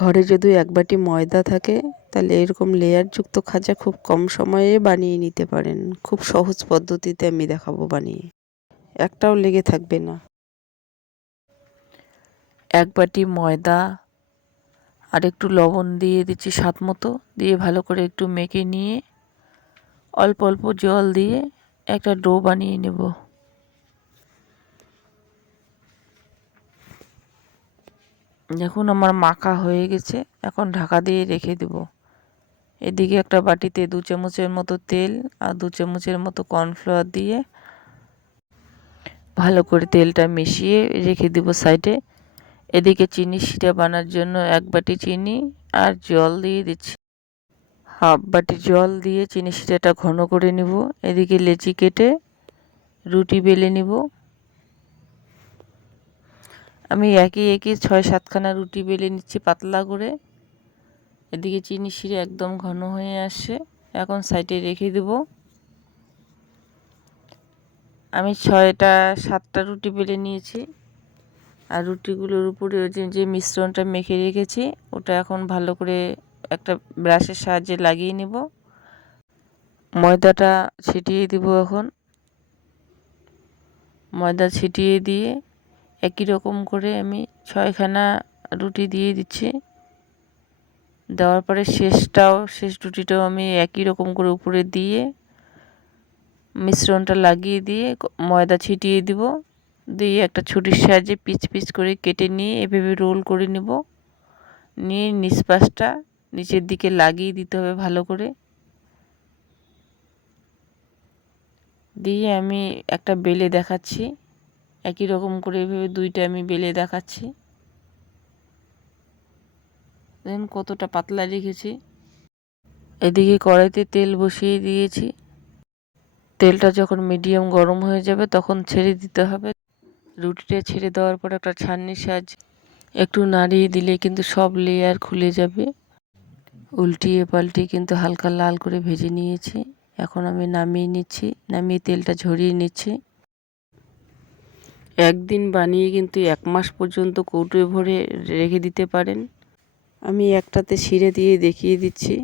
ঘরে যদি এক বাটি ময়দা থাকে তাহলে এরকম লেয়ারযুক্ত খাজা খুব কম সময়ে বানিয়ে নিতে পারেন। খুব সহজ পদ্ধতিতে আমি দেখাবো বানিয়ে, একটাও লেগে থাকবে না। এক বাটি ময়দা আর একটু লবণ দিয়ে দিচ্ছি স্বাদ মতো, দিয়ে ভালো করে একটু মেখে নিয়ে অল্প অল্প জল দিয়ে একটা ডো বানিয়ে নেব। দেখুন আমার মাখা হয়ে গেছে, এখন ঢাকা দিয়ে রেখে দেব। এদিকে একটা বাটিতে 2 চামচের মতো তেল আর 2 চামচের মতো কর্নফ্লাওয়ার দিয়ে ভালো করে তেলটা মিশিয়ে রেখে দেব সাইডে। এদিকে চিনি শিরা বানার জন্য 1 বাটি চিনি আর জল দিয়ে দিচ্ছি। হাফ বাটি জল দিয়ে চিনি শিরাটা ঘন করে নিব। এদিকে লেচি কেটে রুটি বেলে নিব। আমি একে 6-7খানা রুটি বেলে নিচ্ছি পাতলা করে। এদিকে চিনি শিরা একদম ঘন হয়ে আসছে, এখন সাইডে রেখে দেব। আমি 6টা-7টা রুটি বেলে নিয়েছি, আর রুটিগুলোর উপরে যে মিশ্রণটা মেখে রেখেছি ওটা এখন ভালো করে একটা ব্রাশের সাহায্যে লাগিয়ে নেব। ময়দাটা ছিটিয়ে দিব। এখন ময়দা ছিটিয়ে দিয়ে একই রকম করে আমি 6খানা রুটি দিয়ে দিচ্ছি। দেওয়ার পরে শেষ রুটিটাও আমি একই রকম করে উপরে দিয়ে মিশ্রণটা লাগিয়ে দিয়ে ময়দা ছিটিয়ে দিব। দিয়ে একটা ছুরির সাহায্যে পিচ পিচ করে কেটে নিয়ে এভাবে রোল করে নেব। নিয়ে নিচ পাশটা নিচের দিকে লাগিয়ে দিতে হবে ভালো করে। দিয়ে আমি একটা বেলে দেখাচ্ছি, একই রকম করে এভাবে 2টা আমি বেলে দেখাচ্ছি। দেখুন কতটা পাতলা রেখেছি। এদিকে কড়াইতে তেল বসিয়ে দিয়েছি। তেলটা যখন মিডিয়াম গরম হয়ে যাবে তখন ছেড়ে দিতে হবে। রুটিটা ছেড়ে দেওয়ার পর একটা ছাঁকনির সাহায্যে একটু নাড়িয়ে দিলে কিন্তু সব লেয়ার খুলে যাবে। উল্টিয়ে পাল্টিয়ে কিন্তু হালকা লাল করে ভেজে নিয়েছি। এখন আমি নামিয়ে নিচ্ছি, নামিয়ে তেলটা ঝরিয়ে নিচ্ছি। একদিন বানিয়ে কিন্তু 1 মাস পর্যন্ত কৌটোয় ভরে রেখে দিতে পারেন। আমি একটাতে ছিঁড়ে দিয়ে দেখিয়ে দিচ্ছি।